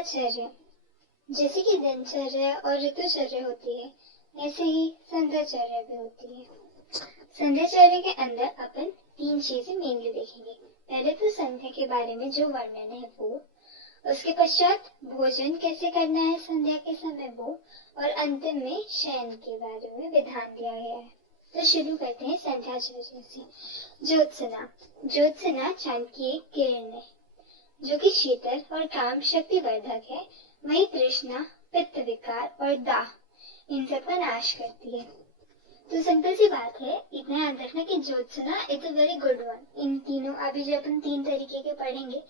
संध्याचर्या। जैसे कि दिनचर्या और ऋतुचर्या होती है, ऐसे ही संध्याचर्या भी होती है। संध्याचर्या के अंदर अपन 3 चीजें मेनली देखेंगे। पहले तो संध्या के बारे में जो वर्णन है वो, उसके पश्चात भोजन कैसे करना है संध्या के समय वो, और अंतिम में शयन के बारे में विधान दिया गया है। तो शुरू करते हैं संध्याचर्या से। ज्योत्सना। ज्योत्सना चांद की एक किरण है जो कि शीतल और काम शक्ति वर्धक है। वही तृष्णा, पित्त विकार और दाह इन सब का नाश करती है। तो सिंपल सी बात है, इतना याद रखना कि Jyotsna is a very good one. इन तीनों अभी जो अपन 3 तरीके के पढ़ेंगे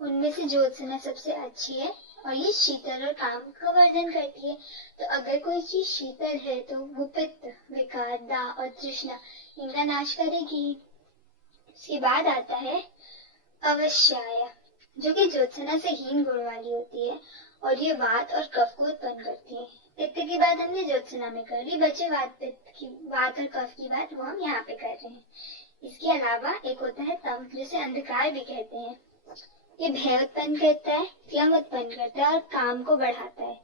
उनमें से ज्योत्सना सबसे अच्छी है और ये शीतल और काम का वर्धन करती है। तो अगर कोई चीज शीतल है तो वो पित्त विकार, दाह और तृष्णा इनका नाश करेगी। इसके बाद आता है अवश्याया, जो कि ज्योत्सना से हीन गुण वाली होती है और ये वात और कफ को उत्पन्न करती है। पित्त की बात हमने ज्योत्सना में कर ली, बचे वात और कफ की बात वो हम यहाँ पे कर रहे हैं। इसके अलावा एक होता है तम, जिसे अंधकार भी कहते हैं। ये भय उत्पन्न करता है, क्लम उत्पन्न करता है और काम को बढ़ाता है।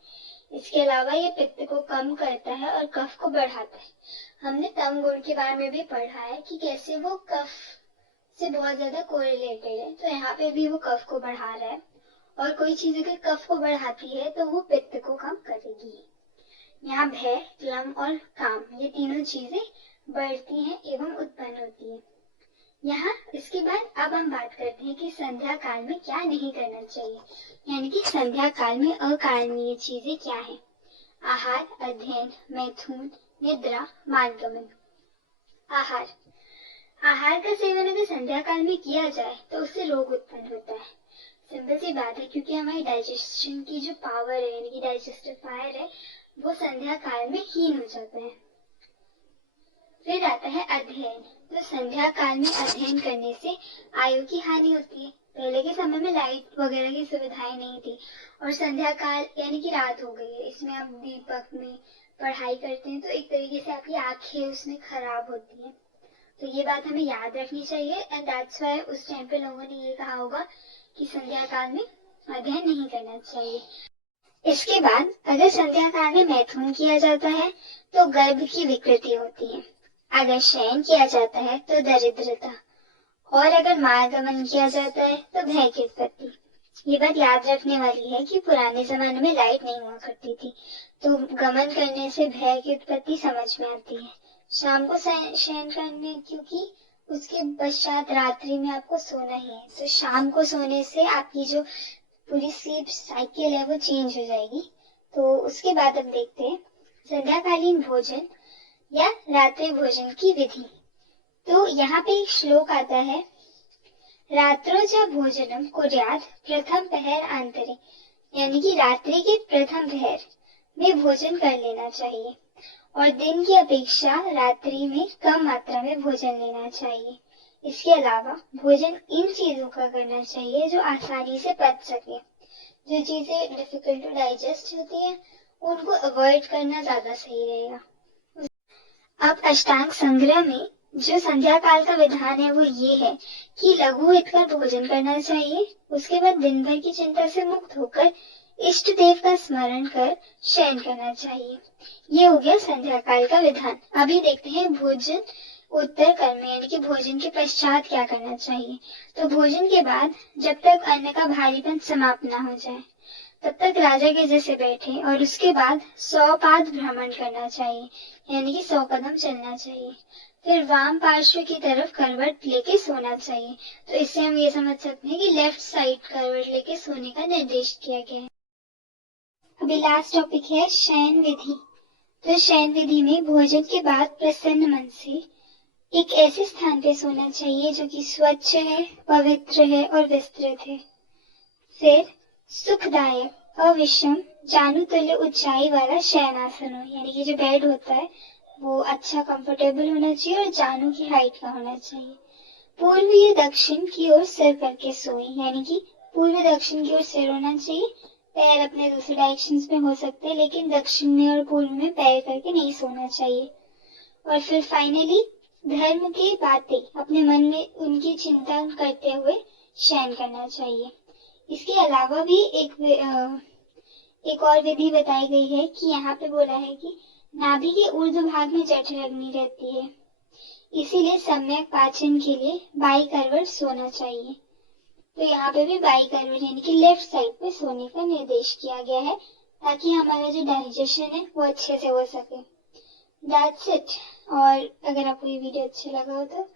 इसके अलावा ये पित्त को कम करता है और कफ को बढ़ाता है। हमने तम गुण के बारे में भी पढ़ा है कि कैसे वो कफ से बहुत ज्यादा कोरिलेटेड है। तो यहाँ पे भी वो कफ को बढ़ा रहा है, और कोई चीज अगर कफ को बढ़ाती है तो वो पित्त को कम करेगी। यहाँ भय, क्लम और काम ये तीनों चीजें बढ़ती हैं एवं उत्पन्न होती है। यहाँ इसके बाद अब हम बात करते हैं कि संध्या काल में क्या नहीं करना चाहिए, यानी कि संध्या काल में अकारणीय चीजें क्या है। आहार, अध्ययन, मैथुन, निद्रा, मार्गमन। आहार। आहार का सेवन अगर संध्या काल में किया जाए तो उससे रोग उत्पन्न होता है। सिंपल सी बात है, क्योंकि हमारी डाइजेशन की जो पावर है यानी कि डाइजेस्टिव फायर है वो संध्या काल में हीन हो जाता है। फिर आता है अध्ययन। तो संध्या काल में अध्ययन करने से आयु की हानि होती है। पहले के समय में लाइट वगैरह की सुविधाएं नहीं थी और संध्या काल यानी कि रात हो गई है, इसमें आप दीपक में पढ़ाई करते हैं तो एक तरीके से आपकी आंखें उसमें खराब होती है। तो ये बात हमें याद रखनी चाहिए एंड दैट्स व्हाई उस टाइम पे लोगों ने ये कहा होगा कि संध्या काल में अध्ययन नहीं करना चाहिए। इसके बाद अगर संध्या काल में मैथुन किया जाता है तो गर्भ की विकृति होती है। अगर शयन किया जाता है तो दरिद्रता, और अगर मार्गमन किया जाता है तो भय की उत्पत्ति। ये बात याद रखने वाली है कि पुराने जमाने में लाइट नहीं हुआ करती थी, तो गमन करने से भय की उत्पत्ति समझ में आती है। शाम को शयन करने, क्योंकि उसके पश्चात रात्रि में आपको सोना ही है, तो शाम को सोने से आपकी जो पूरी स्लीप साइकिल है वो चेंज हो जाएगी। तो उसके बाद अब देखते हैं संध्याकालीन भोजन या रात्रि भोजन की विधि। तो यहाँ पे एक श्लोक आता है, रात्रोजा भोजनम कुर्यात् प्रथम पहर आंतरे, यानी कि रात्रि के प्रथम पहर में भोजन कर लेना चाहिए और दिन की अपेक्षा रात्रि में कम मात्रा में भोजन लेना चाहिए। इसके अलावा भोजन इन चीजों का करना चाहिए जो आसानी से पच सके। जो चीजें डिफिकल्ट टू डाइजेस्ट होती है उनको अवॉइड करना ज्यादा सही रहेगा। अब अष्टांग संग्रह में जो संध्या काल का विधान है वो ये है कि लघु हितकर भोजन करना चाहिए। उसके बाद दिन भर की चिंता से मुक्त होकर इष्ट देव का स्मरण कर शयन करना चाहिए। ये हो गया संध्या काल का विधान। अभी देखते हैं भोजन उत्तर कर्म, यानी कि भोजन के पश्चात क्या करना चाहिए। तो भोजन के बाद जब तक अन्न का भारीपन समाप्त ना हो जाए तब तक राजा के जैसे बैठे और उसके बाद 100 पाद भ्रमण करना चाहिए, यानी कि 100 कदम चलना चाहिए। फिर वाम पार्श्व की तरफ करवट लेके सोना चाहिए। तो इससे हम ये समझ सकते हैं कि लेफ्ट साइड करवट लेके सोने का निर्देश किया गया है। अभी लास्ट टॉपिक है शयन विधि। तो शयन विधि में भोजन के बाद प्रसन्न मन से एक ऐसे स्थान पे सोना चाहिए जो कि स्वच्छ है, पवित्र है और विस्तृत है। फिर सुखदायक, अविषम, जानुतुल्य ऊंचाई वाला शयनासन हो, यानी कि जो बेड होता है वो अच्छा कंफर्टेबल होना चाहिए और जानु की हाइट का होना चाहिए। पूर्व या दक्षिण की ओर सिर करके सोए, यानी कि पूर्व दक्षिण की ओर सिर होना चाहिए। पैर अपने दूसरे डायरेक्शंस में हो सकते हैं, लेकिन दक्षिण में और पूर्व में पैर करके नहीं सोना चाहिए। और फिर फाइनली धर्म की बातें अपने मन में उनकी चिंता करते हुए शयन करना चाहिए। इसके अलावा भी एक और विधि बताई गई है कि यहाँ पे बोला है कि नाभि के ऊर्ध्व भाग में जठराग्नि रहती है, इसीलिए सम्यक पाचन के लिए बाई करवट सोना चाहिए। तो यहाँ पे भी बाई करवट यानी कि लेफ्ट साइड पे सोने का निर्देश किया गया है, ताकि हमारा जो डाइजेशन है वो अच्छे से हो सके। That's it. और अगर आपको ये वीडियो अच्छा लगा हो तो